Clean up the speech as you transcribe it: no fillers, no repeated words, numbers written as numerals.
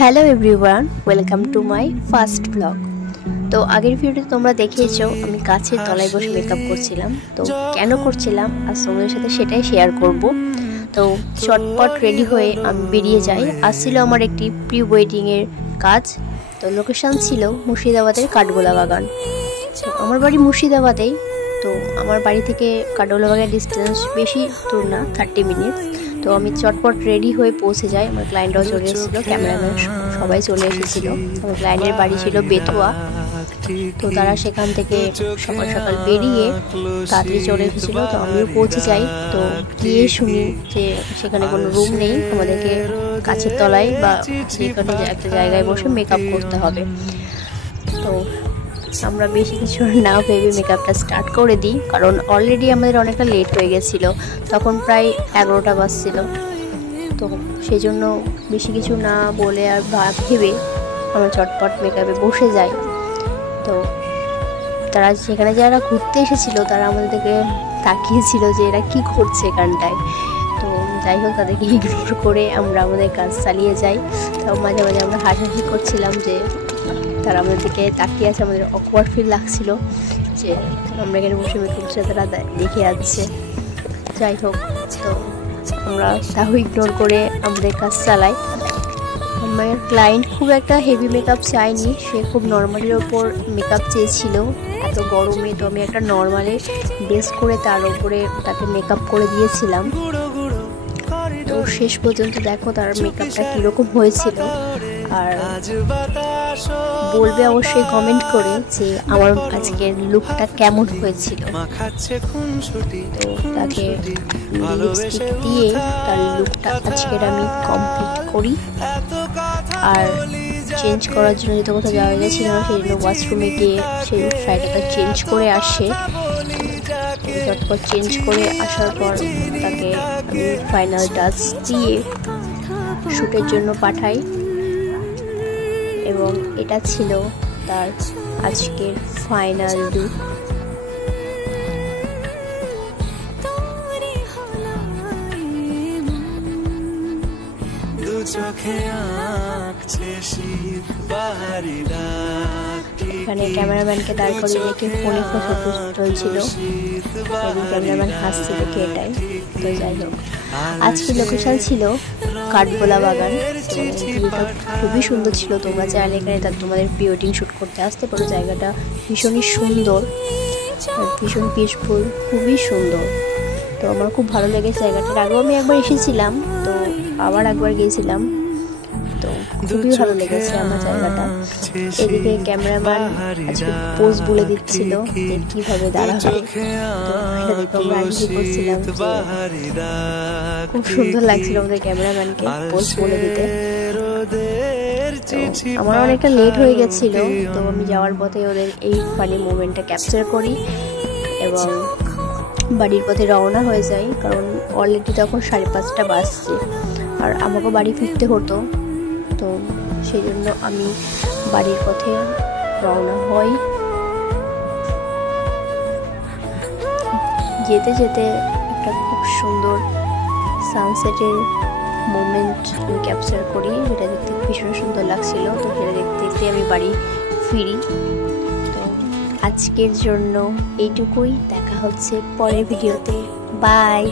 Hello everyone, welcome to my first blog. তো আগের ভিডিওতে তোমরা দেখিয়েছো আমি গাছের তলায় বসে মেকআপ করছিলাম। তো কেন করছিলাম আজ তোমাদের সাথে সেটাই শেয়ার করব। তো চটপট রেডি হয়ে আমি বেরিয়ে যাই। আসছিল আমার একটি প্রি ওয়েডিংয়ের কাজ। তো লোকেশান ছিল মুর্শিদাবাদের কাঠগোলা বাগান। তো আমার বাড়ি মুর্শিদাবাদেই। তো আমার বাড়ি থেকে কাঠগোলা বাগানের ডিস্টেন্স বেশি দূর না, 30 মিনিট। তো আমি চটপট রেডি হয়ে পৌঁছে যাই। আমার ক্লায়েন্টরাও চলে এসেছিলো, ক্যামেরাম্যান সবাই চলে এসেছিলো। আমার ক্লায়েন্টের বাড়ি ছিল বেথুয়া। তো তারা সেখান থেকে সকাল সকাল বেরিয়ে তাড়াতাড়ি চলে এসেছিলো। তো আমিও পৌঁছে যাই। তো গিয়ে শুনি যে সেখানে কোনো রুম নেই, আমাদেরকে গাছের তলায় বা সেখানে একটা জায়গায় বসে মেকআপ করতে হবে। তো আমরা বেশি কিছু না ভেবে মেকআপটা স্টার্ট করে দিই, কারণ অলরেডি আমাদের অনেকটা লেট হয়ে গেছিলো। তখন প্রায় 11টা বাজছিল। তো সেই জন্য বেশি কিছু না বলে আর ভেবে আমরা চটপট মেকআপে বসে যাই। তো তারা সেখানে যারা ঘুরতে এসেছিলো তারা আমাদেরকে তাকিয়েছিল যে এরা কী করছে এখানটায়। তো যাই হোক, তাদেরকে ইগনোর করে আমরা আমাদের কাজ চালিয়ে যাই। তো মাঝে মাঝে আমরা হাসাহাসি করছিলাম যে তারা আমাদের দিকে তাকিয়ে আছে। আমাদের অকওয়ার্ড ফিল লাগছিল যে আমরা এখানে বসে মেকআপ করছি, তারা দেখে যাচ্ছে। যাই হোক, তো আমরা তাও ইগনোর করে আমাদের কাজ চালাই। আমার ক্লায়েন্ট খুব একটা হেভি মেকআপ চায়নি, সে খুব নর্মালের ওপর মেকআপ চেয়েছিল। এত গরমে তো আমি একটা নর্মালে বেস করে তার ওপরে তাকে মেকআপ করে দিয়েছিলাম। তো শেষ পর্যন্ত দেখো তার মেকআপটা কীরকম হয়েছিল, আর বলবে অবশ্যই কমেন্ট করে যে আমার আজকের লুকটা কেমন হয়েছিল। তো তাকে লিপস্টিক দিয়ে তার লুকটা আজকের আমি কমপ্লিট করি। আর চেঞ্জ করার জন্য যেহেতু কোথাও যাওয়া গেছিল না, সেই জন্য ওয়াশরুমে গিয়ে সেই শাড়িটা চেঞ্জ করে আসে। চটপট চেঞ্জ করে আসার পর তাকে আমি ফাইনাল টাচ দিয়ে শ্যুটের জন্য পাঠাই, এবং এটা ছিল তার আজকের ফাইনাল লুক। এখানে ক্যামেরাম্যানকে দাঁড় করে রেখে ফোনে ফটো চলছিল এবং ক্যামেরাম্যান হাসছে দেখে এটাই। তো যাই হোক, আজকের লোকেশন ছিল কাঠগোলা বাগান। ভিউটা খুবই সুন্দর ছিল। তোমরা চাইলে এখানে তোমাদের প্রি ওয়েডিং শ্যুট করতে আসতে পারো। জায়গাটা ভীষণই সুন্দর, ভীষণ পিসফুল, খুবই সুন্দর। তো আমার খুব ভালো লেগেছে জায়গাটার। আগেও আমি একবার এসেছিলাম, তো আবার একবার গিয়েছিলাম। তো খুবই ভালো লেগেছে আমার জায়গাটা। এদিকে ক্যামেরাম্যান আজকে পোজ বলে দিচ্ছিল যে কীভাবে দাঁড়াবে। তো এটা দেখে আমরা আগে করছিলাম, খুব সুন্দর লাগছিল আমাদের ক্যামেরাম্যানকে পোজ বলে দিতে। তো আমার অনেকটা লেট হয়ে গেছিলো, তো আমি যাওয়ার পথে ওদের এই ফানি মোমেন্টটা ক্যাপচার করি এবং বাড়ির পথে রওনা হয়ে যাই। কারণ অলরেডি তখন 5:30 বাজছে আর আমাকেও বাড়ি ফিরতে হতো। তো সেই জন্য আমি বাড়ির পথে রওনা হই। যেতে যেতে একটা খুব সুন্দর সানসেটের মোমেন্ট আমি ক্যাপচার করি, যেটা দেখতে ভীষণ সুন্দর লাগছিল। তো সেটা দেখতে দেখতে আমি বাড়ি ফিরি। তো আজকের জন্য এইটুকুই, দেখা হচ্ছে পরের ভিডিওতে। বাই।